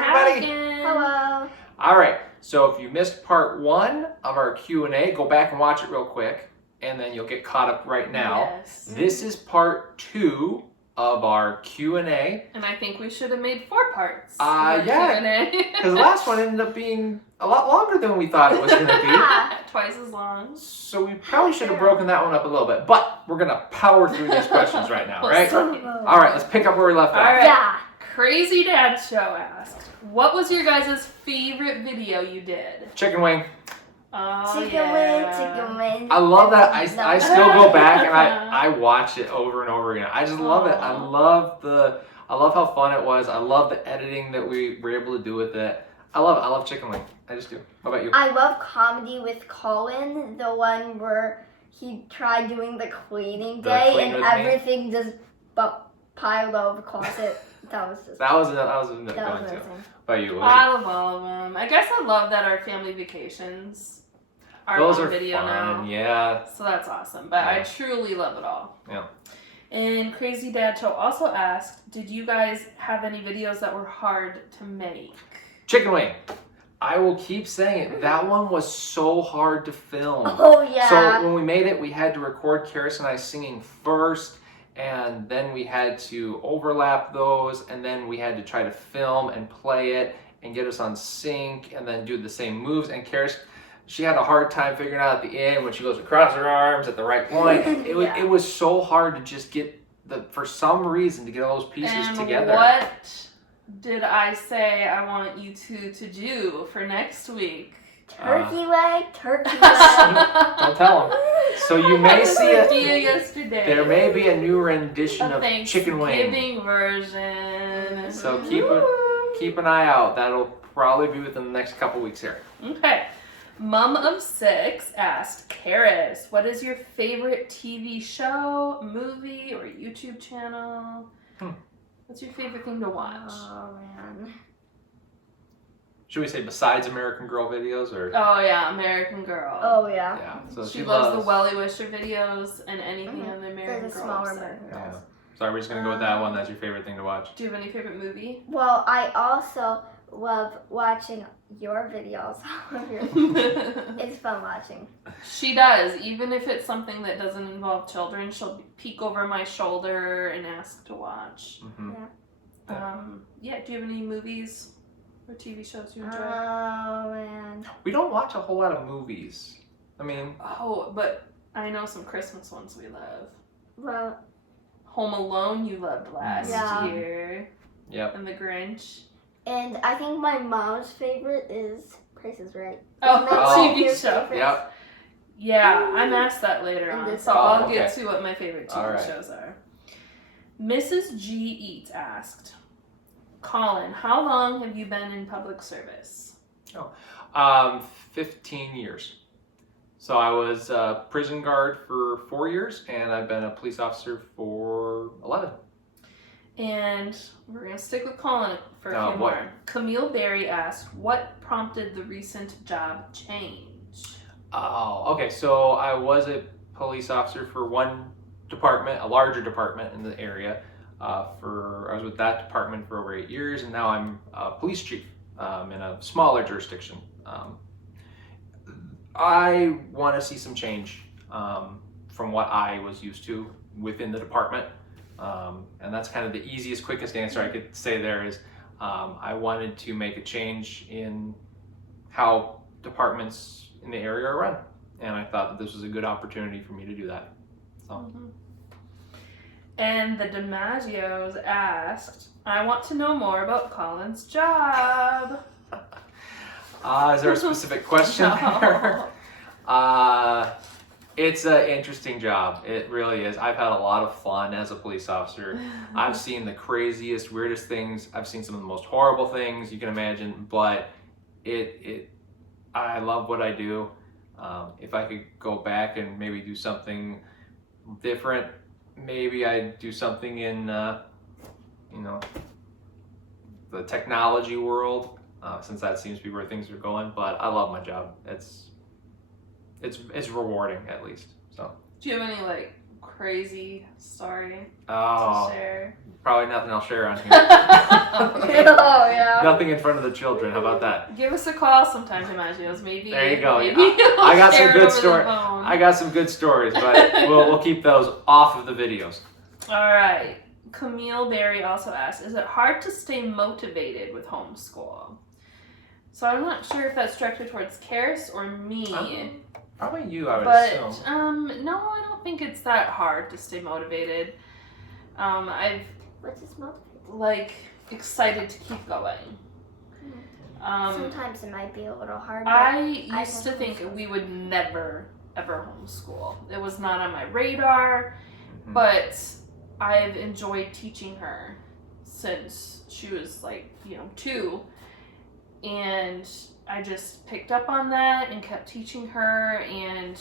back, everybody. Hello. All right, so if you missed part 1 of our Q&A, go back and watch it real quick, and then you'll get caught up right now. Yes. This is part 2 of our Q&A. And I think we should have made 4 parts. Yeah, because the last one ended up being a lot longer than we thought it was going to be. Twice as long. So we probably should have broken that one up a little bit, but we're going to power through these questions right now, right? All right, let's pick up where we left off. All right. Yeah. Crazy Dad Show asked, what was your guys' favorite video you did? Chicken wing. Oh, Chicken wing. I love that. I still go back and I watch it over and over again. I just love it. I love how fun it was. I love the editing that we were able to do with it. I love it. I love chicken wing. I just do. What about you? I love comedy with Colin, the one where he tried doing the cleaning day Clean and With Me. everything just piled over the closet. That was just That was a good one too. amazing. What about you? I love all of them. I guess I love that our family vacations are Those on are video fun. now. Yeah. So that's awesome. But I Yeah. truly love it all. Yeah. And Crazy Dad Show also asked, did you guys have any videos that were hard to make? Chicken wing. I will keep saying it. That one was so hard to film. Oh yeah. So when we made it, we had to record Caris and I singing first, and then we had to overlap those, and then we had to try to film and play it and get us on sync and then do the same moves. And Caris, she had a hard time figuring out at the end when she goes across her arms at the right point. It was so hard to just get for some reason, to get all those pieces together. What did I say I want you two to do for next week? Turkey leg. Don't tell them. So you may see idea yesterday. There may be a new rendition of chicken wing. Thanksgiving version. So keep an eye out. That'll probably be within the next couple weeks here. Okay. Mom of 6 asked, Caris, what is your favorite TV show, movie, or YouTube channel? What's your favorite thing to watch? Oh man. Should we say besides American Girl videos or? Oh yeah, American Girl. Oh yeah. Yeah. So she loves the Welly Wisher videos and anything on the There's American a Girl smaller website. American Yeah. Girls. So we're just gonna go with that one. That's your favorite thing to watch. Do you have any favorite movie? Well, I also love watching your videos. It's fun watching. She does. Even if it's something that doesn't involve children, she'll peek over my shoulder and ask to watch. Mm-hmm. Yeah. Do you have any movies or TV shows you enjoy? Oh man. We don't watch a whole lot of movies. I mean. Oh, but I know some Christmas ones we love. Well. Home Alone you loved last year. Yep. And The Grinch. And I think my mom's favorite is Price is Right. Oh, Oh. TV show. Yep. Yeah, I'm asked that later on, so I'll get to what my favorite TV shows are. Mrs. G. Eats asked, Colin, how long have you been in public service? 15 years. So I was a prison guard for 4 years, and I've been a police officer for 11. And we're going to stick with Colin for a few more. Camille Berry asked, what prompted the recent job change? Oh, okay. So I was a police officer for one department, a larger department in the area. I was with that department for over 8 years, and now I'm a police chief in a smaller jurisdiction. I want to see some change from what I was used to within the department. And that's kind of the easiest, quickest answer I could say there is I wanted to make a change in how departments in the area are run. And I thought that this was a good opportunity for me to do that. So. And the DiMaggios asked, I want to know more about Colin's job. Is there a specific question there? It's an interesting job. It really is. I've had a lot of fun as a police officer. I've seen the craziest, weirdest things. I've seen some of the most horrible things you can imagine, but I love what I do. If I could go back and maybe do something different, maybe I'd do something in, the technology world, since that seems to be where things are going. But I love my job. It's rewarding, at least. So. Do you have any crazy story Oh, to share? probably nothing I'll share on here. Oh, yeah. Nothing in front of the children. How about that? Give us a call sometime, DiMaggio's. Maybe. There you go. Maybe I got some share it good over the stories. phone. I got some good stories, but we'll keep those off of the videos. All right. Camille Berry also asks, is it hard to stay motivated with homeschool? So I'm not sure if that's directed towards Caris or me. Probably you, I would assume. No, I don't think it's that hard to stay motivated. What's this motivate? Like excited to keep going. Sometimes it might be a little hard. I used to think we would never ever homeschool. It was not on my radar, but I've enjoyed teaching her since she was 2, and I just picked up on that and kept teaching her, and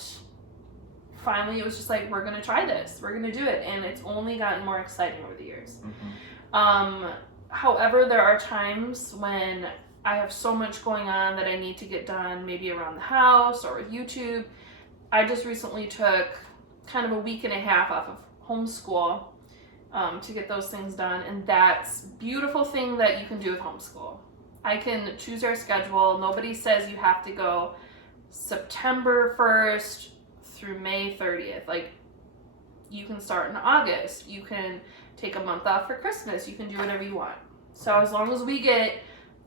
finally it was just like, we're gonna try this, we're gonna do it, and it's only gotten more exciting over the years. However, there are times when I have so much going on that I need to get done, maybe around the house or with YouTube. I just recently took kind of a week and a half off of homeschool to get those things done, and that's a beautiful thing that you can do with homeschool. I can choose our schedule. Nobody says you have to go September 1st through May 30th. You can start in August. You can take a month off for Christmas. You can do whatever you want. So as long as we get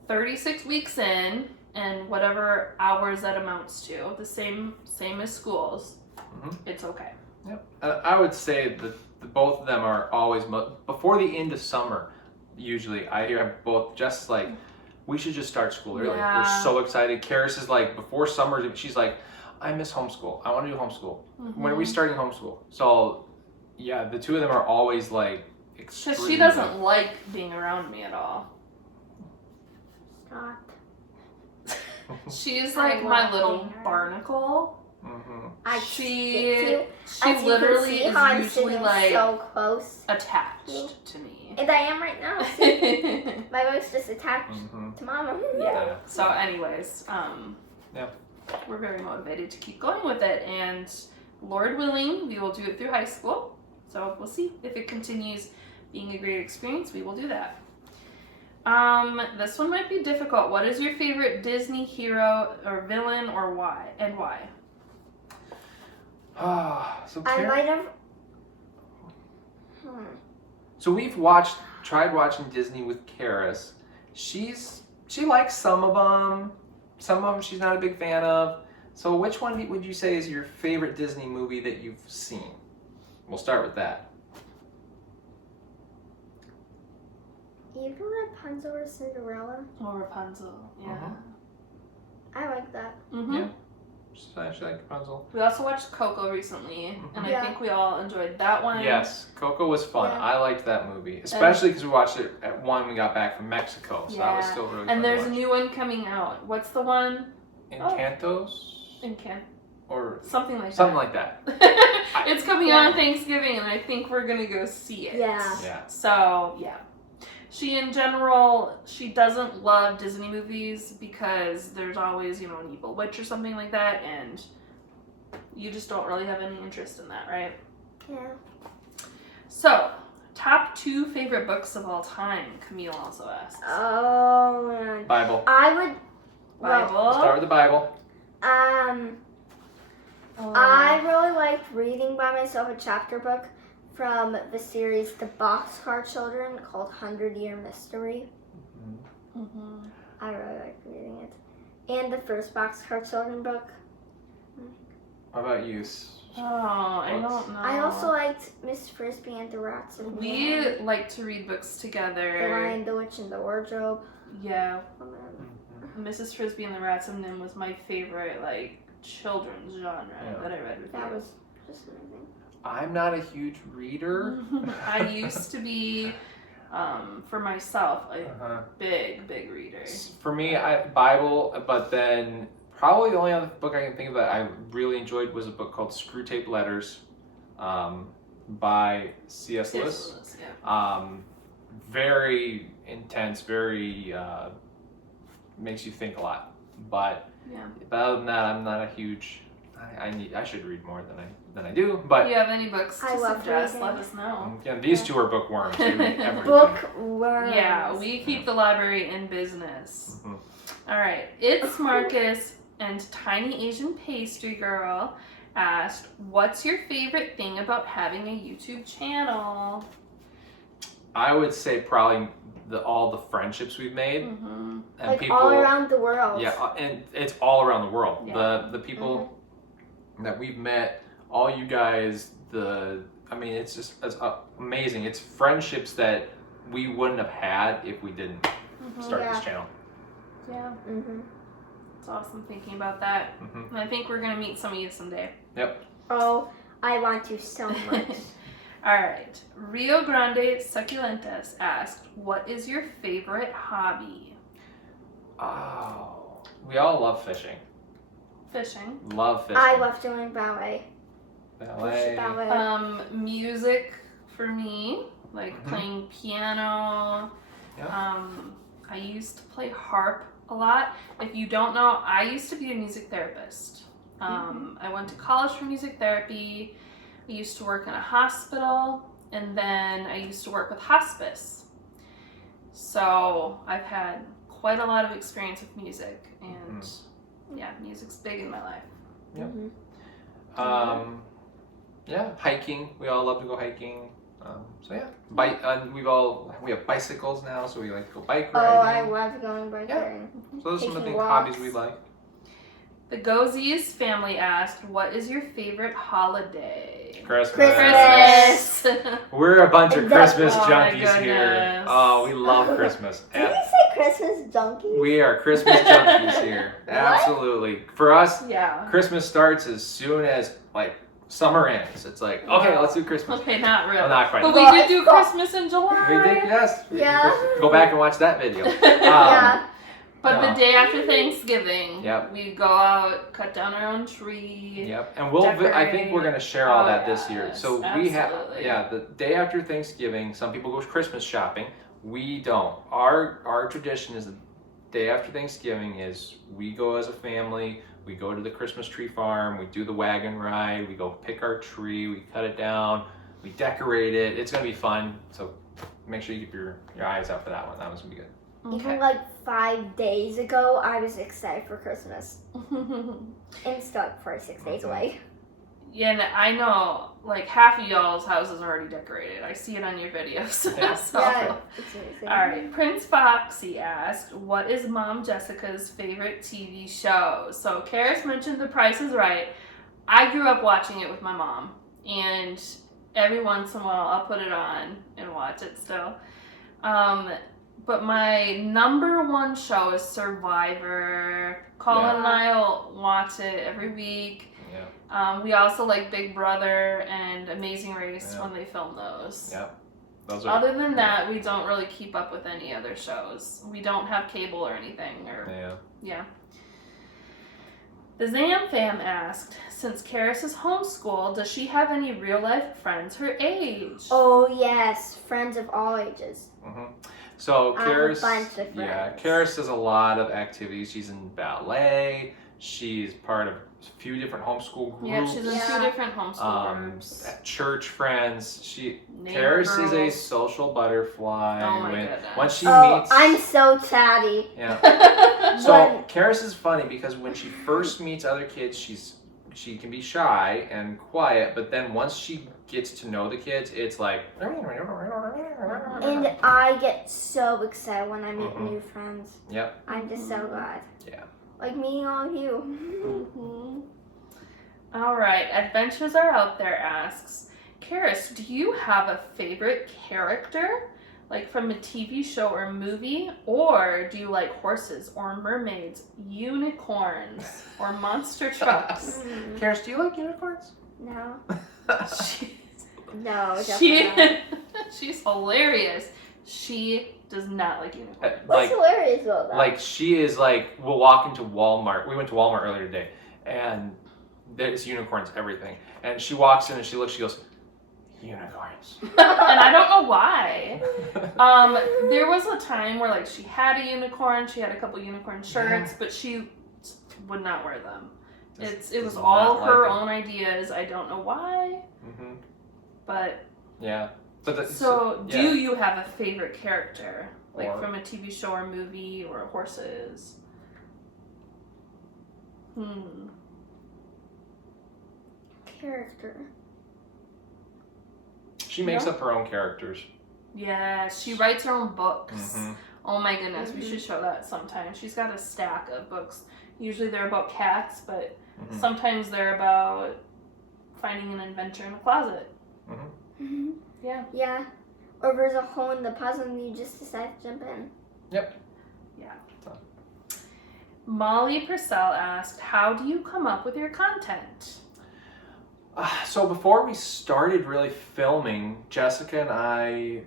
36 weeks in and whatever hours that amounts to, the same as schools, it's okay. Yep. I would say that both of them are always, before the end of summer, usually I hear both just like, we should just start school early. Yeah. We're so excited. Caris is like, before summer, she's like, I miss homeschool. I want to do homeschool. When are we starting homeschool? So yeah, the two of them are always like extremely. Because she doesn't like being around me at all. Stop. She's like my little barnacle. She literally is usually like so close attached to me. And I am right now. See? My wife's just attached to Mama. Yeah. So anyways, yeah, we're very motivated to keep going with it, and Lord willing, we will do it through high school. So we'll see if it continues being a great experience. We will do that. This one might be difficult. What is your favorite Disney hero or villain, or why? And why? So I might have. So we've tried watching Disney with Caris. She likes some of them. Some of them she's not a big fan of. So which one would you say is your favorite Disney movie that you've seen? We'll start with that. Either Rapunzel or Cinderella. Or Rapunzel, yeah. I like that. Yeah. I actually like Rapunzel. We also watched Coco recently, and I think we all enjoyed that one. Yes, Coco was fun. Yeah. I liked that movie, especially because we watched it at when we got back from Mexico, so that was still really fun. And there's to a new one coming out. What's the one? Encantos? Or something like that. Something like that. It's coming out on Thanksgiving, and I think we're gonna go see it. Yeah. So yeah. She, in general, she doesn't love Disney movies because there's always, an evil witch or something like that, and you just don't really have any interest in that, right? Yeah. So, top 2 favorite books of all time, Camille also asks. Oh, man. Bible. I would... Bible. Start with the Bible. I really liked reading by myself a chapter book from the series The Boxcar Children called 100-Year Mystery. I really liked reading it. And the first Boxcar Children book. How about you? Oh, I don't know. I also liked Miss Frisbee and the Rats of We like to read books together. The Lion, the Witch, and the Wardrobe. Yeah. Mrs. Frisbee and the Rats of Nim was my favorite, children's genre that I read with you. That was just amazing. I'm not a huge reader. I used to be, for myself, a big reader. For me, Bible, but then probably the only other book I can think of that I really enjoyed was a book called Screw Tape Letters by C.S. Lewis. Very intense, very makes you think a lot. But other than that, I'm not a huge. I should read more than than I do. But if you have any books to suggest, reading. let us know. Yeah, these two are bookworms. They read everything. Bookworms. Yeah, we keep the library in business. All right, it's Marcus and Tiny Asian Pastry Girl asked, "What's your favorite thing about having a YouTube channel?" I would say probably all the friendships we've made, Mm-hmm. and like people all around the world. Yeah, and it's all around the world. Yeah. The people that we've met, all you guys. It's amazing. It's friendships that we wouldn't have had if we didn't start this channel. Yeah. It's awesome thinking about that. And I think we're gonna meet some of you someday. Yep. Oh, I want to so much. All right. Rio Grande Succulentes asked, "What is your favorite hobby?" Oh, we all love fishing. Fishing. Love fishing. I love doing ballet. Ballet. Music for me, like playing piano. Yeah. I used to play harp a lot. If you don't know, I used to be a music therapist. I went to college for music therapy. I used to work in a hospital, and then I used to work with hospice. So I've had quite a lot of experience with music, and yeah, music's big in my life. Yep. Yeah, hiking. We all love to go hiking. So yeah, we have bicycles now, so we like to go bike riding. Oh, I love going bike riding. So those are some of the Taking hobbies walks. we like. The Gozies family asked, "What is your favorite holiday?" Christmas. We're a bunch of Christmas Oh my junkies here. goodness. Oh, we love Christmas. Did you say Christmas junkies? We are Christmas junkies here. Absolutely. For us, Yeah. Christmas starts as soon as summer ends. It's like, okay, let's do Christmas. Okay, not really. Well, not quite. But we did do Christmas in July. We did, yes. We did Yeah. Christmas. Go back and watch that video. Yeah. But No. the day after Thanksgiving, Yep. we go out, cut down our own tree. Yep, and I think we're gonna share all that this year. So we have, absolutely. the day after Thanksgiving, some people go Christmas shopping. We don't. Our tradition is the day after Thanksgiving is we go as a family. We go to the Christmas tree farm. We do the wagon ride. We go pick our tree. We cut it down. We decorate it. It's gonna be fun. So make sure you keep your eyes out for that one. That one's gonna be good. Even 5 days ago, I was excited for Christmas. And still 46 days away. Yeah, and I know, half of y'all's houses are already decorated. I see it on your videos. Yeah. So. Yeah, it's amazing. All right, Prince Foxy asked, "What is Mom Jessica's favorite TV show?" So Caris mentioned The Price is Right. I grew up watching it with my mom, and every once in a while I'll put it on and watch it still. But my number one show is Survivor. Colin and I'll watch it every week. Yeah. We also like Big Brother and Amazing Race when they film those. Yeah. Those are. Other than that, we don't really keep up with any other shows. We don't have cable or anything. Yeah. The Zam fam asked, "Since Caris is homeschooled, does she have any real life friends her age?" Oh, yes. Friends of all ages. So I have a Caris, bunch of friends. Caris does a lot of activities. She's in ballet. She's part of a few different homeschool groups. Yeah, she's in 2 different homeschool groups. Church friends. Neighbor Caris is a girls. social butterfly. Oh my goodness. Once she Oh, meets, I'm so chatty. yeah. So When- Caris is funny because when she first meets other kids, she can be shy and quiet, but then once she gets to know the kids, it's like. And I get so excited when I meet new friends. Yep. I'm just so glad. Yeah. Like meeting all of you. All right, Adventures Are Out There asks, "Caris, do you have a favorite character? From a TV show or movie? Or do you like horses or mermaids, unicorns, or monster trucks?" Caris, do you like unicorns? No. She- No, definitely not. She's hilarious. She does not like unicorns. What's hilarious about that? She is we'll walk into Walmart. We went to Walmart earlier today, and there's unicorns, everything. And she walks in and she looks, she goes, "Unicorns." And I don't know why. There was a time where she had a unicorn, she had a couple unicorn shirts, but she would not wear them. It was all her own ideas. I don't know why. But yeah. But do you have a favorite character, like from a TV show or movie or horses? Character. She makes up her own characters. Yeah, she writes her own books. Oh my goodness, we should show that sometime. She's got a stack of books. Usually they're about cats, but sometimes they're about finding an adventure in a closet. Yeah. Yeah. Or there's a hole in the puzzle and you just decide to jump in. Yep. Yeah. Molly Purcell asked, how do you come up with your content? So before we started really filming, Jessica and I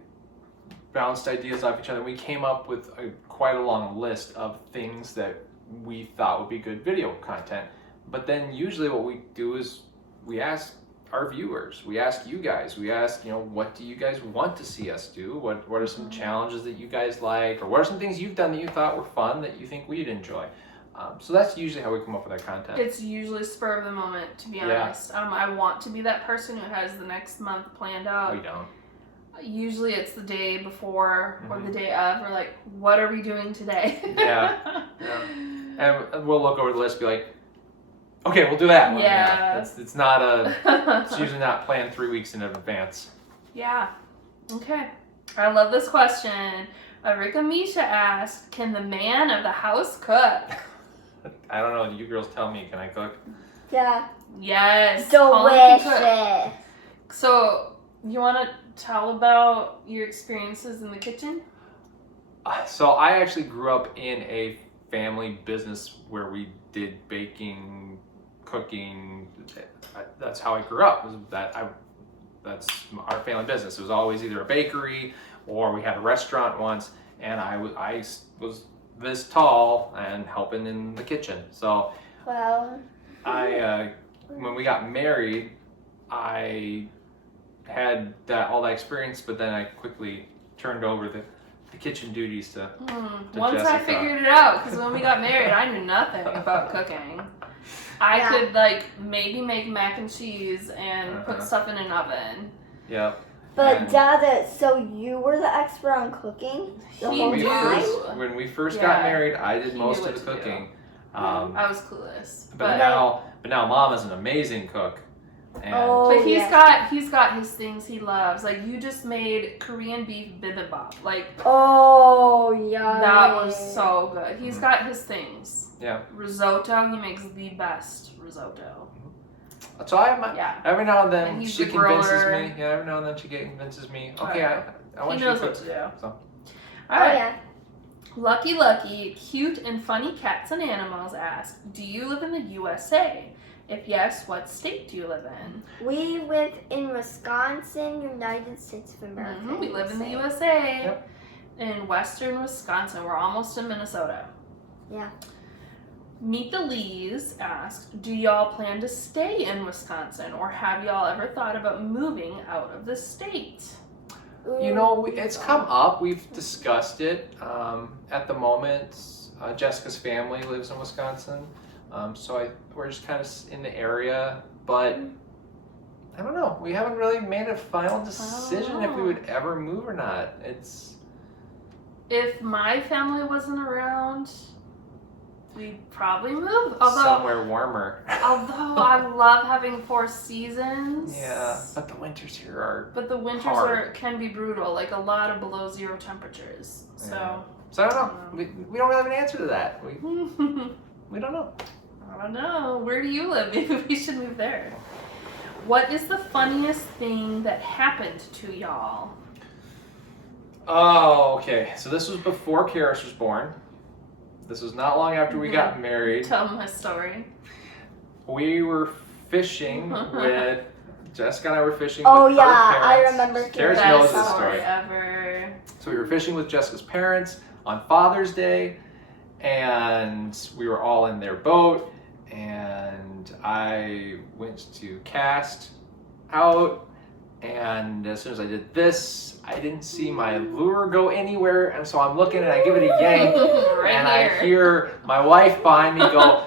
bounced ideas off each other. We came up with quite a long list of things that we thought would be good video content. But then usually what we do is we ask our viewers, we ask you guys, we ask, what do you guys want to see us do? What are some challenges that you guys like? Or what are some things you've done that you thought were fun that you think we'd enjoy? So that's usually how we come up with our content. It's usually spur of the moment, to be honest. I want to be that person who has the next month planned out. We don't. Usually it's the day before or the day of. We're like, what are we doing today? Yeah. And we'll look over the list and be like, okay, we'll do that one. Yeah. It's usually not planned 3 weeks in advance. Yeah. Okay. I love this question. Rika Misha asked, can the man of the house cook? I don't know. You girls tell me. Can I cook? Yeah. Yes. Delicious. So, you want to tell about your experiences in the kitchen? So, I actually grew up in a family business where we did baking, cooking. That's how I grew up. That's our family business. It was always either a bakery or we had a restaurant once, and I was this tall and helping in the kitchen. So, when we got married, I had all that experience, but then I quickly turned over the kitchen duties to Once Jessica. I figured it out, because when we got married, I knew nothing about cooking. I could maybe make mac and cheese and put stuff in an oven. Yeah. But Dad, so you were the expert on cooking the whole time? When we first got married, I did most of the cooking. I was clueless. But now Mom is an amazing cook. And but he's got his things he loves. Like, you just made Korean beef bibimbap. Like, yeah, that was so good. He's got his things. Yeah. Risotto, he makes the best risotto. So every now and then she convinces me. Yeah, every now and then she convinces me. Okay, I want you to cook. He knows what to do. So. All right. Lucky, cute and funny cats and animals ask, do you live in the USA? If yes, what state do you live in? We live in Wisconsin, United States of America. We live in the USA. Yep. In western Wisconsin. We're almost in Minnesota. Yeah. Meet the Lees asked, do y'all plan to stay in Wisconsin, or have y'all ever thought about moving out of the state? It's come up. We've discussed it. At the moment, Jessica's family lives in Wisconsin, so we're just kind of in the area. But I don't know. We haven't really made a final decision if we would ever move or not. If my family wasn't around, we'd probably move. Somewhere warmer. Although I love having 4 seasons. Yeah, but the winters here are But the winters can be brutal, like a lot of below 0 temperatures. So I don't know. We don't really have an answer to that. We don't know. I don't know. Where do you live? Maybe we should move there. What is the funniest thing that happened to y'all? Oh, okay. So this was before Caris was born. This was not long after we got married. Tell my story. We were fishing with Jessica and I were fishing with her parents. I remember. Caris knows this story ever. So we were fishing with Jessica's parents on Father's Day, and we were all in their boat, and I went to cast out, and as soon as I did this, I didn't see my lure go anywhere, and so I'm looking and I give it a yank, and I hear my wife behind me go,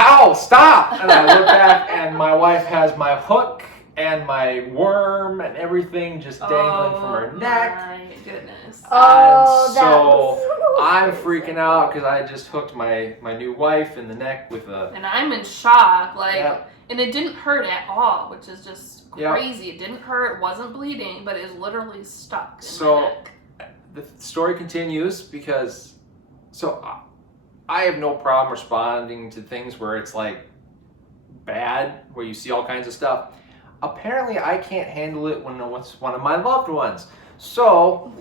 ow, stop! And I look back and my wife has my hook and my worm and everything just dangling from her neck. Oh my goodness. And so I'm freaking out because I just hooked my new wife in the neck with a... And I'm in shock, like, Yep. and it didn't hurt at all, which is just Yep. crazy. It didn't hurt, wasn't bleeding, but it was literally stuck in So- my neck. The story continues because... So I have no problem responding to things where it's like bad, where you see all kinds of stuff. Apparently I can't handle it when it's one of my loved ones. So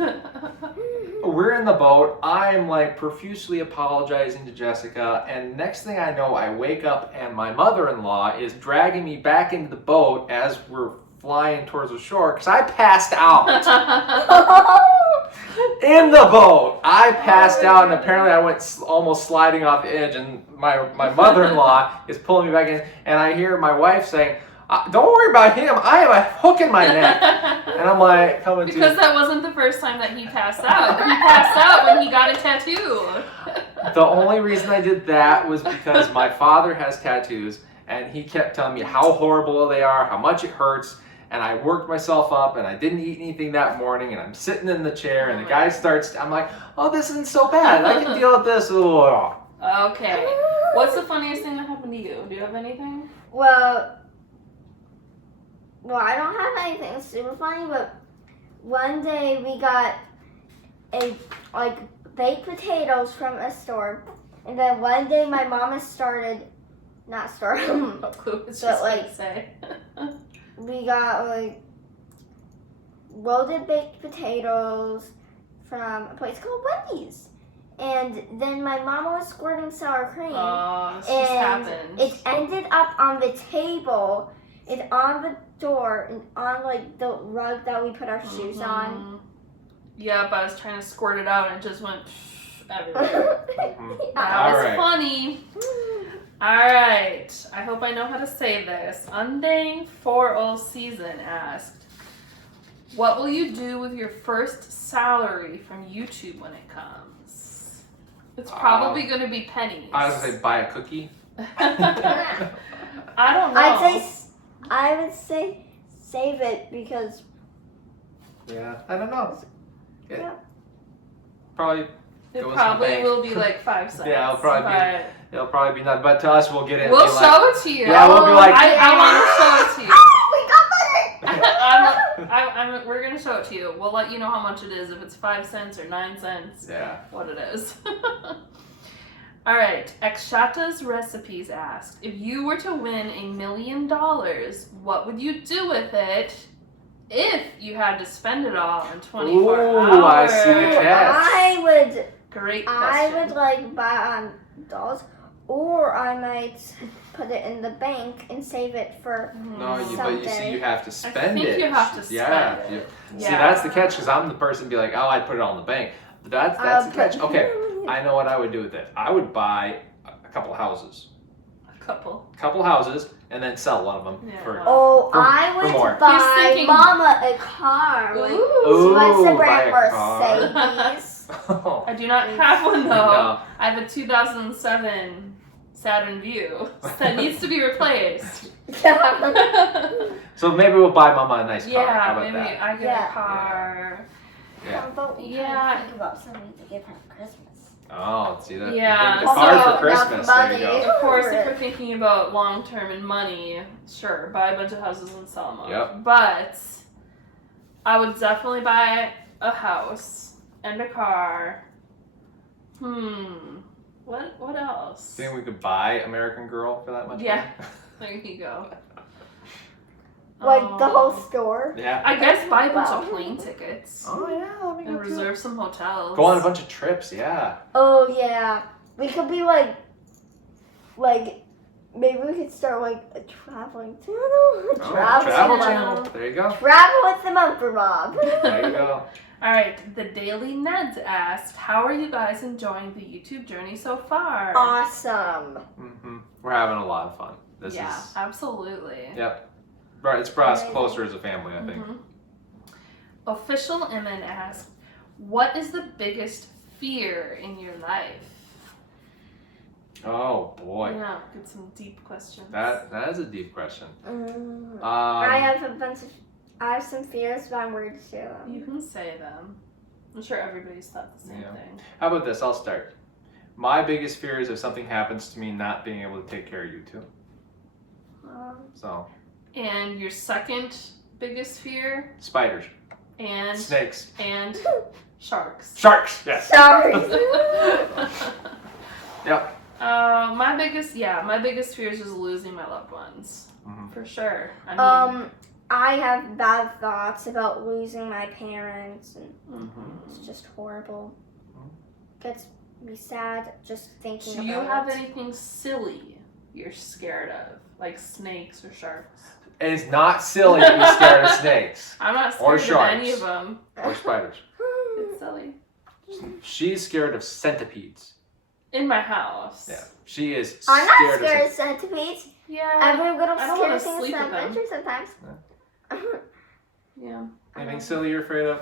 we're in the boat. I'm like profusely apologizing to Jessica, and next thing I know, I wake up and my mother-in-law is dragging me back into the boat as we're flying towards the shore because I passed out in the boat. I passed out, and apparently I went almost sliding off the edge, and my mother-in-law is pulling me back in, and I hear my wife saying, don't worry about him. I have a hook in my neck. And I'm like, because that wasn't the first time that he passed out. He passed out when he got a tattoo. The only reason I did that was because my father has tattoos, and he kept telling me how horrible they are, how much it hurts, and I worked myself up, and I didn't eat anything that morning, and I'm sitting in the chair, and the guy starts, I'm like, oh, this isn't so bad. I can deal with this. Okay. What's the funniest thing that happened to you? Do you have anything? Well, I don't have anything super funny, but one day we got baked potatoes from a store, and then one day my mama we got loaded baked potatoes from a place called Wendy's, and then my mama was squirting sour cream, this just happened. it ended up on the table. It's on the door and on the rug that we put our shoes on. Yep, I was trying to squirt it out and it just went everywhere. That All was right. funny. Alright, I hope I know how to say this. Undang for all season asked, what will you do with your first salary from YouTube when it comes? It's probably going to be pennies. I was going to say buy a cookie. I don't know. I would say save it because... Yeah, I don't know. Yeah. Probably... It probably will be like 5 cents. Yeah, it'll probably be nothing. But to us, we'll get it. We'll show it to you. Yeah, we'll be like... I want to show it to you. We got money! We're going to show it to you. We'll let you know how much it is, if it's 5 cents or 9 cents. Yeah. What it is. Alright, Ekshata's Recipes asked, if you were to win $1 million, what would you do with it if you had to spend it all in 24 hours? I see the catch. Great question. I would buy dolls, or I might put it in the bank and save it for but you see, you have to spend it. I think you have to spend it. See, that's the catch, because I'm the person to be like, oh, I'd put it all in the bank. But that's the catch. Okay, I know what I would do with it. I would buy a couple houses. A couple Houses, and then sell one of them for I would more. buy Mama a car. Ooh, what's the buy brand? a car. Mercedes. I do not have one though. No. I have a 2007 Saturn Vue that needs to be replaced. So maybe we'll buy Mama a nice car. How Yeah, about maybe that? I get a car. Yeah. Yeah. Think about something to give her for Christmas. Oh, see that? Yeah, The car so for Christmas. There you go. Of course, if we're thinking about long term and money, sure, buy a bunch of houses and sell them off. Yep. But I would definitely buy a house and a car. What else? Think we could buy American Girl for that much? Yeah. Money? There you go. The whole store. Yeah. I guess buy a bunch of plane tickets. Oh yeah, let me And go too. reserve some hotels. Go on a bunch of trips, yeah. Oh yeah, we could be maybe we could start a traveling channel. Travel channel. There you go. Travel with the Mumford Mob. There you go. Alright, the Daily Neds asked, how are you guys enjoying the YouTube journey so far? Awesome. We're having a lot of fun. This is. Absolutely. Yep. Right, it's brought us Amazing. closer as a family, I think. Official Emin asked, what is the biggest fear in your life? Oh boy. Yeah, get some deep questions. That is a deep question. I have some fears, but I'm worried to share them. You can say them. I'm sure everybody's thought the same thing. How about this? I'll start. My biggest fear is if something happens to me, not being able to take care of you two. So. And your second biggest fear? Spiders. And snakes. And sharks. Sharks. Yes. Sharks. Yep. My biggest fear is just losing my loved ones. For sure. I have bad thoughts about losing my parents, and it's just horrible. Gets me sad just thinking about it. Do you have anything silly you're scared of, like snakes or sharks? It's not silly to be scared of snakes. I'm not scared of any of them. Or spiders. It's silly. She's scared of centipedes. In my house. Yeah. She is scared I'm not scared of centipedes. Yeah. Every little I don't scary wanna thing sleep is an with them. adventure sometimes. Yeah. Anything silly you're afraid of?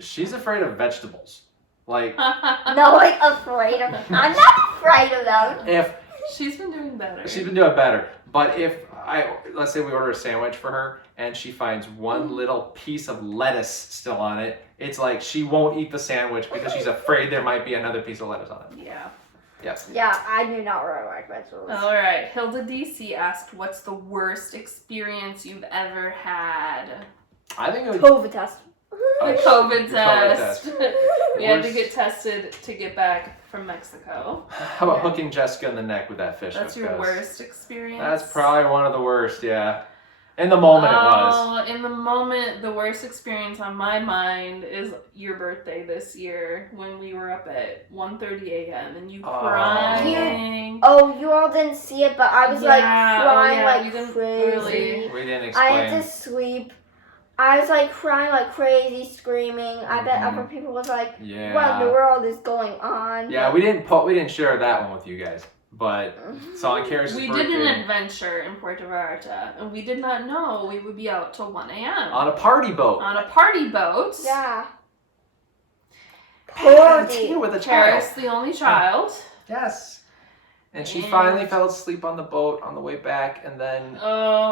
She's afraid of vegetables. Like No, like afraid of them. I'm not afraid of them. if She's been doing better. she's been doing better, but if let's say we order a sandwich for her and she finds one little piece of lettuce still on it, it's like she won't eat the sandwich because she's afraid there might be another piece of lettuce on it. Yeah. Yep. Yeah, I do not really like vegetables. All right. Hilda DC asked, "What's the worst experience you've ever had?" I think it would COVID test. The COVID Your test. COVID We had to get tested to get back from Mexico. How about hooking Jessica in the neck with that fish? That's your because worst experience? That's probably one of the worst, yeah. In the moment it was. In the moment, the worst experience on my mind is your birthday this year when we were up at 1:30 a.m. and you crying. You all didn't see it, but I was like crying like crazy. We didn't explain. I had to sleep. I was like crying like crazy, screaming. I bet other people was like, "What in the world is going on?" Yeah, we didn't share that one with you guys, but so on Caris' We birthday, did an adventure in Puerto Vallarta, and we did not know we would be out till 1 a.m. on a party boat. On a party boat. Yeah. Party with a child. Caris, the only child. Yes. And she finally fell asleep on the boat on the way back, and then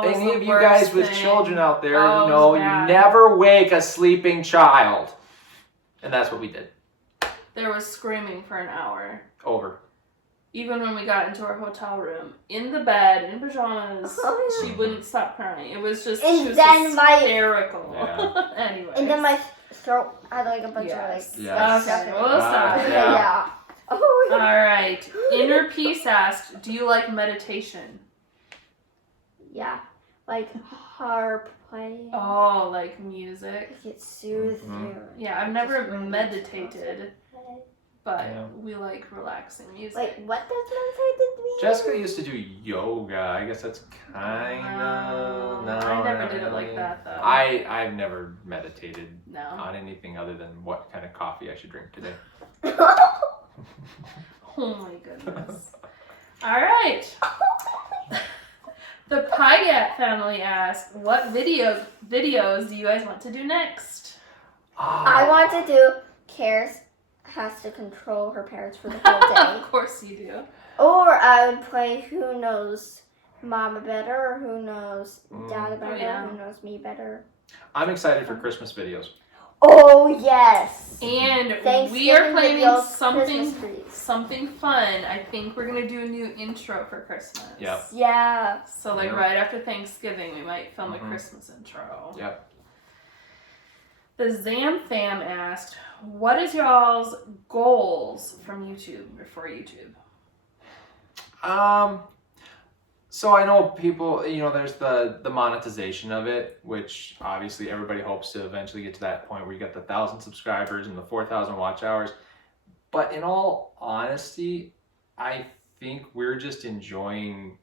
any of you guys with children out there know you never wake a sleeping child. And that's what we did. There was screaming for an hour. Over. Even when we got into our hotel room, in the bed, in pajamas, she wouldn't stop crying. It was just, she was hysterical. Yeah. Anyway. And then my throat had like a bunch of like... Yes. Okay, we'll stop. Yeah. All right. Inner Peace asked, "Do you like meditation?" Yeah, like harp playing. Oh, like music. It soothes you. Yeah, I've never meditated, but we like relaxing music. Like, what does meditated mean? Jessica used to do yoga. I guess that's kind of... No, I never did it like that, though. I've never meditated No. on anything other than what kind of coffee I should drink today. Oh my goodness. All right. The Pygat family asked, "What videos do you guys want to do next?" I want to do Caris has to control her parents for the whole day. Of course you do. Or I would play Who Knows Mama Better, or Who Knows Dad Better, Who Knows Me Better. I'm excited for Christmas videos. Oh, yes. And we are planning something fun. I think we're going to do a new intro for Christmas. Yep. Yeah. So like right after Thanksgiving, we might film a Christmas intro. Yep. The Zam Fam asked, "What is y'all's goals from YouTube or for YouTube?" So I know people, there's the monetization of it, which obviously everybody hopes to eventually get to that point where you get the 1,000 subscribers and the 4,000 watch hours. But in all honesty, I think we're just enjoying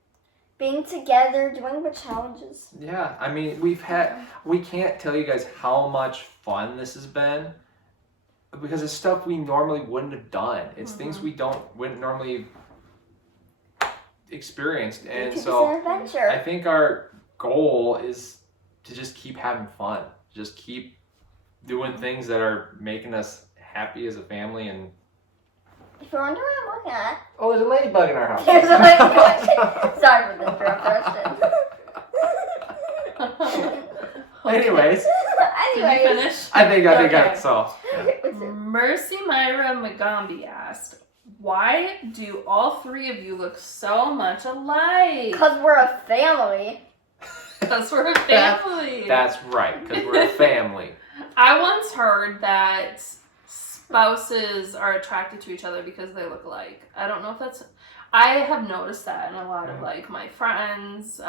being together, doing the challenges. Yeah, I mean, we can't tell you guys how much fun this has been because it's stuff we normally wouldn't have done. It's things we wouldn't normally experienced, and so I think our goal is to just keep having fun, just keep doing things that are making us happy as a family, and If you're wondering what I'm looking at. Oh, there's a ladybug in our house. There's a ladybug. Sorry for the interruption. Anyways. Did you finish? I think I so. Mercy Myra Magombi asked, why do all three of you look so much alike? Because we're a family. Because we're a family. That's right, because we're a family. I once heard that spouses are attracted to each other because they look alike. I don't know if that's... I have noticed that in a lot of like my friends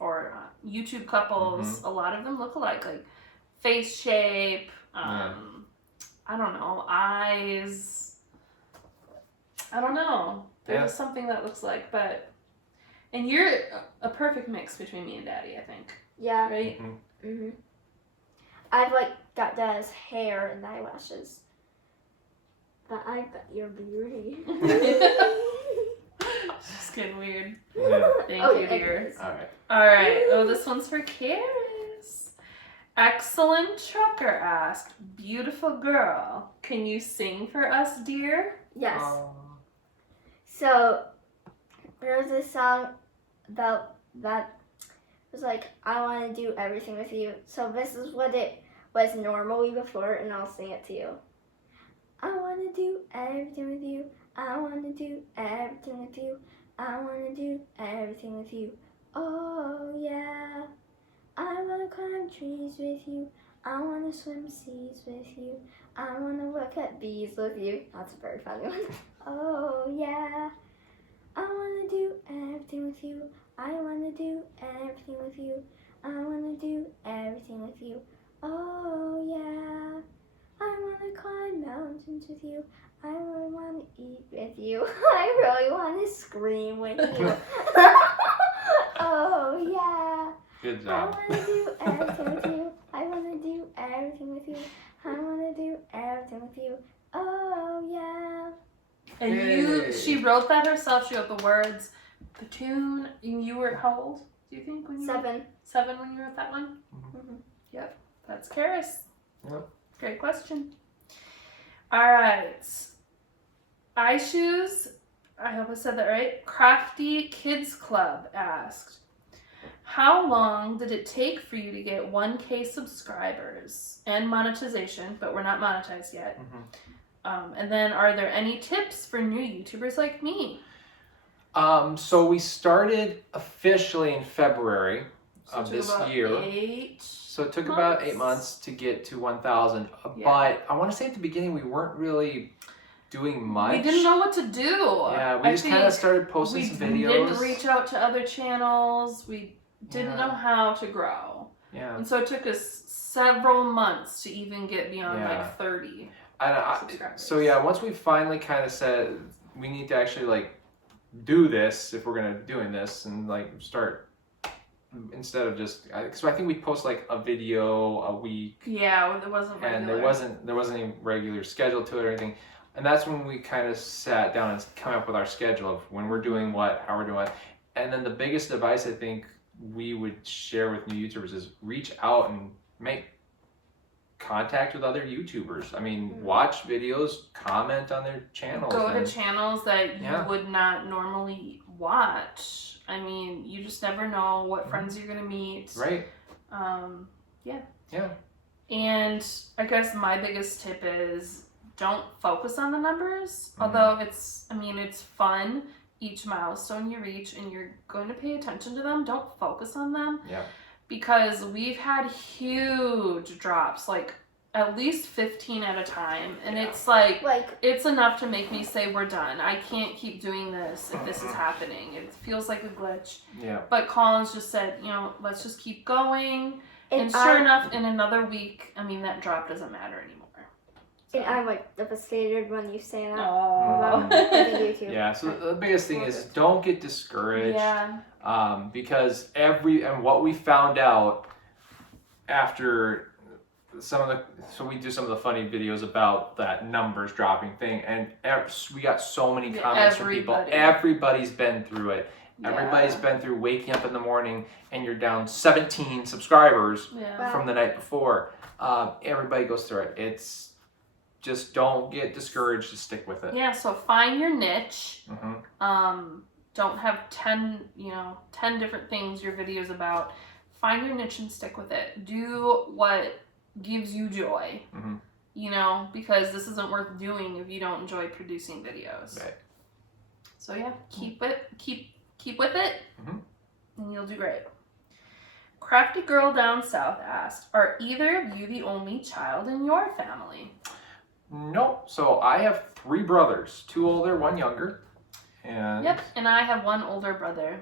or YouTube couples. A lot of them look alike. Like face shape, I don't know, eyes. I don't know. There's something that looks like, but... And you're a perfect mix between me and Daddy, I think. Yeah. Right? Mm-hmm. I've like got Dad's hair and eyelashes. But I bet you're beauty. Just getting weird. Yeah. Thank you, dear. Alright. Oh, this one's for Caris. Excellent Trucker asked, beautiful girl, can you sing for us, dear? Yes. So, there was this song about that. It was like, I want to do everything with you. So this is what it was normally before, and I'll sing it to you. I want to do everything with you. I want to do everything with you. I want to do everything with you. Oh, yeah. I want to climb trees with you. I want to swim seas with you. I want to look at bees with you. That's a very funny one. Oh, yeah. I want to do everything with you. I want to do everything with you. I want to do everything with you. Oh, yeah. I want to climb mountains with you. I really want to eat with you. I really want to scream with you. Oh, yeah. Good job. I want to do everything with you. I want to do everything with you. I want to do everything with you. Oh, yeah. And she wrote that herself. She wrote the words, the tune. And you were how old, do you think? When you 7. 7 when you wrote that one? Mm-hmm. Yep. That's Caris. Yep. Great question. All right. iShoes, I hope I said that right. Crafty Kids Club asked, how long did it take for you to get 1K subscribers and monetization, but we're not monetized yet? And then are there any tips for new YouTubers like me? So we started officially in February of this year. So it took about 8 months to get to 1,000. But I want to say at the beginning we weren't really doing much. We didn't know what to do. Yeah, we just kind of started posting some videos. We didn't reach out to other channels. We didn't know how to grow. Yeah. And so it took us several months to even get beyond like 30 subscribers. So yeah, once we finally kind of said we need to actually like do this if we're gonna be doing this and like start instead of just so I think we post like a video a week. Yeah, it wasn't regular. And there wasn't any regular schedule to it or anything. And that's when we kind of sat down and came up with our schedule of when we're doing what, how we're doing what. And then the biggest advice I think we would share with new YouTubers is reach out and make contact with other YouTubers. I mean, watch videos, comment on their channels. Go to channels that you would not normally watch. I mean, you just never know what friends you're going to meet. Right. Yeah. And I guess my biggest tip is don't focus on the numbers. Although it's fun. Each milestone you reach and you're going to pay attention to them, don't focus on them. Yeah. Because we've had huge drops, like at least 15 at a time. And it's like it's enough to make me say we're done. I can't keep doing this if this is happening. It feels like a glitch. Yeah. But Colin's just said, let's just keep going. And sure enough, in another week, that drop doesn't matter anymore. And I'm like devastated when you say that. Oh. Yeah, so the biggest thing is don't get discouraged. Yeah. Because what we found out after so we do some of the funny videos about that numbers dropping thing, and we got so many comments from people. Everybody's been through it. Yeah. Everybody's been through waking up in the morning and you're down 17 subscribers from the night before. Everybody goes through it. just don't get discouraged. Just stick with it. Yeah, so find your niche. Mm-hmm. Don't have 10 different things your video's about. Find your niche and stick with it. Do what gives you joy. Mm-hmm. You know, because this isn't worth doing if you don't enjoy producing videos. Right. So yeah, keep with it, mm-hmm. and you'll do great. Crafty Girl Down South asked, are either of you the only child in your family? Nope. So I have 3 brothers, 2 older, 1 younger. And Yep, and I have 1 older brother.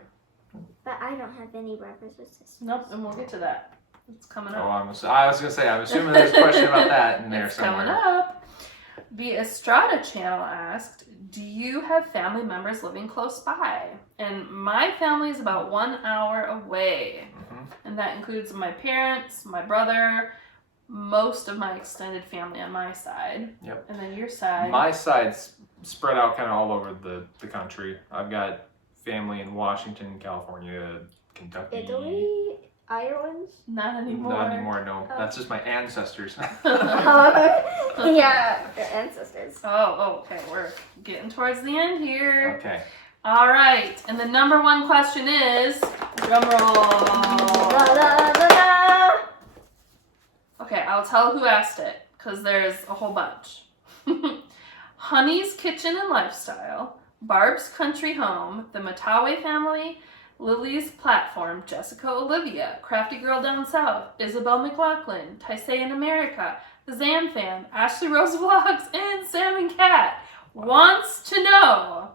But I don't have any brothers or sisters. Nope, and we'll get to that. It's coming up. I was gonna say, I'm assuming there's a question about that in there it's somewhere. Coming up. The Estrada channel asked, do you have family members living close by? And my family is about 1 hour away. Mm-hmm. And that includes my parents, my brother, most of my extended family on my side. Yep. And then your side. My side's spread out kind of all over the country. I've got family in Washington, California, Kentucky. Italy, Ireland. Not anymore. Not anymore, no. Oh. That's just my ancestors. Yeah, your ancestors. Oh, okay. We're getting towards the end here. Okay. All right. And the number 1 question is, drum roll. Da, da, da, da. Okay, I'll tell who asked it, because there's a whole bunch. Honey's Kitchen and Lifestyle, Barb's Country Home, the Matawe Family, Lily's Platform, Jessica Olivia, Crafty Girl Down South, Isabel McLaughlin, Taisei in America, the Zan Fam, Ashley Rose Vlogs, and Sam and Cat wants to know,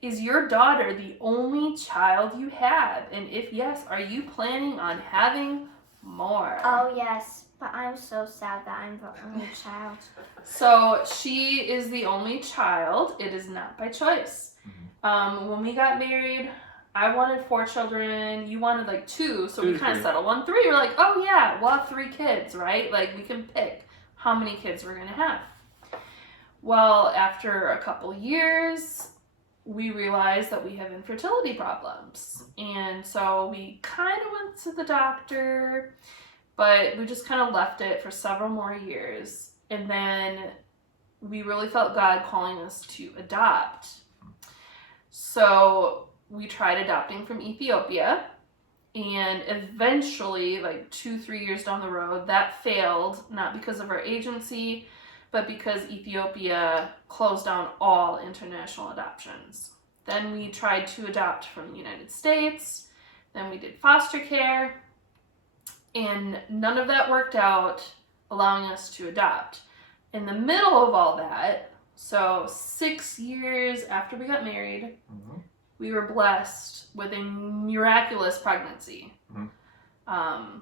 is your daughter the only child you have? And if yes, are you planning on having more? Oh, yes. But I'm so sad that I'm the only child. So she is the only child. It is not by choice. Mm-hmm. When we got married, I wanted 4 children. You wanted like 2, so 2 we to kind of 3. settled on 3. We're like, oh yeah, we'll have 3 kids, right? Like we can pick how many kids we're gonna have. Well, after a couple years, we realized that we have infertility problems, and so we kind of went to the doctor. But we just kind of left it for several more years. And then we really felt God calling us to adopt. So we tried adopting from Ethiopia. And eventually, like 2-3 years down the road, that failed. Not because of our agency, but because Ethiopia closed down all international adoptions. Then we tried to adopt from the United States. Then we did foster care. And none of that worked out, allowing us to adopt. In the middle of all that, so 6 years after we got married, Mm-hmm. we were blessed with a miraculous pregnancy. Mm-hmm.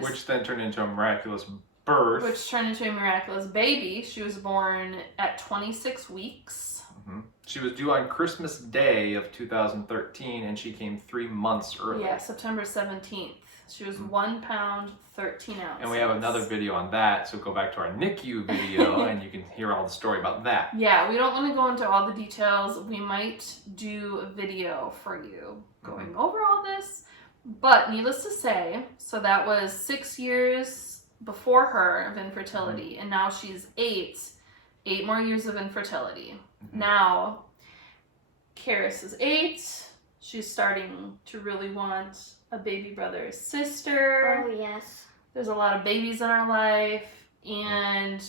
Which then turned into a miraculous birth. Which turned into a miraculous baby. She was born at 26 weeks. Mm-hmm. She was due on Christmas Day of 2013, and she came 3 months early. Yeah, September 17th. She was 1 pound, 13 ounces. And we have another video on that, so go back to our NICU video and you can hear all the story about that. Yeah, we don't want to go into all the details. We might do a video for you going over all this. But needless to say, so that was 6 years before her of infertility, and now she's 8 more years of infertility. Mm-hmm. Now, Caris is 8. She's starting to really want a baby brother or sister. Oh, yes. There's a lot of babies in our life, and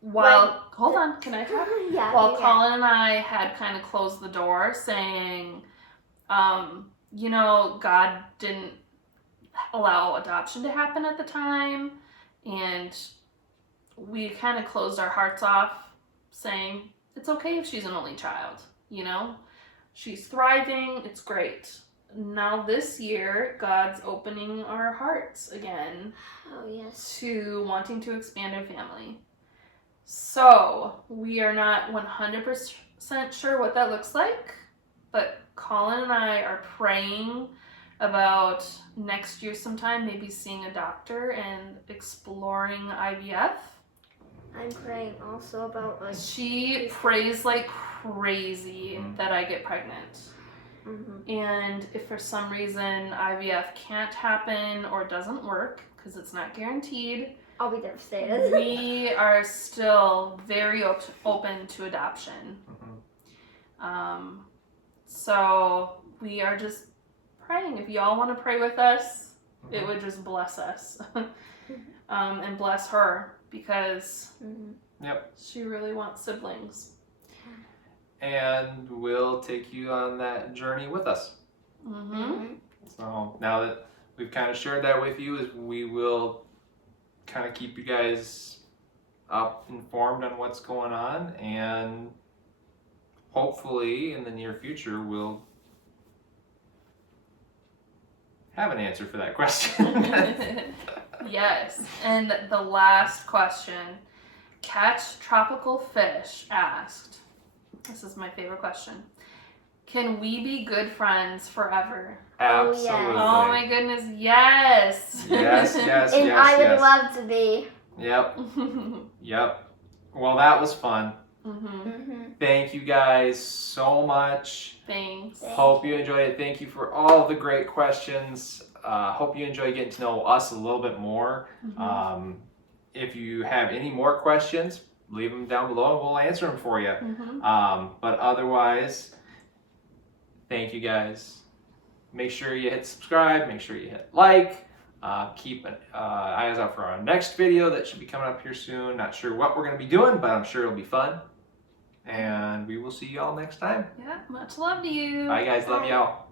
while hold on, can I talk? Yeah. While Colin and I had kind of closed the door, saying, God didn't allow adoption to happen at the time, and we kind of closed our hearts off, saying it's okay if she's an only child. She's thriving. It's great. Now this year, God's opening our hearts again. Oh, yes. To wanting to expand our family. So we are not 100% sure what that looks like, but Colin and I are praying about next year sometime, maybe seeing a doctor and exploring IVF. I'm praying also about She prays like crazy that I get pregnant. Mm-hmm. And if for some reason IVF can't happen or doesn't work, because it's not guaranteed. I'll be devastated. We are still very open to adoption. So we are just praying. If y'all want to pray with us, it would just bless us. And bless her, because she really wants siblings. And we'll take you on that journey with us. So now that we've kind of shared that with you, we will kind of keep you guys up informed on what's going on, and hopefully in the near future we'll have an answer for that question. Yes. And the last question, Catch Tropical Fish asked, this is my favorite question, can we be good friends forever? Absolutely. Oh my goodness, yes. Yes. And I would love to be. Yep. Well, that was fun. Thank you guys so much. Thanks. Hope you enjoyed it. Thank you for all the great questions. Hope you enjoy getting to know us a little bit more. If you have any more questions, leave them down below and we'll answer them for you. But otherwise, thank you guys. Make sure you hit subscribe. Make sure you hit like. Keep eyes out for our next video that should be coming up here soon. Not sure what we're going to be doing, but I'm sure it'll be fun. And we will see you all next time. Yeah, much love to you. Bye guys, love y'all.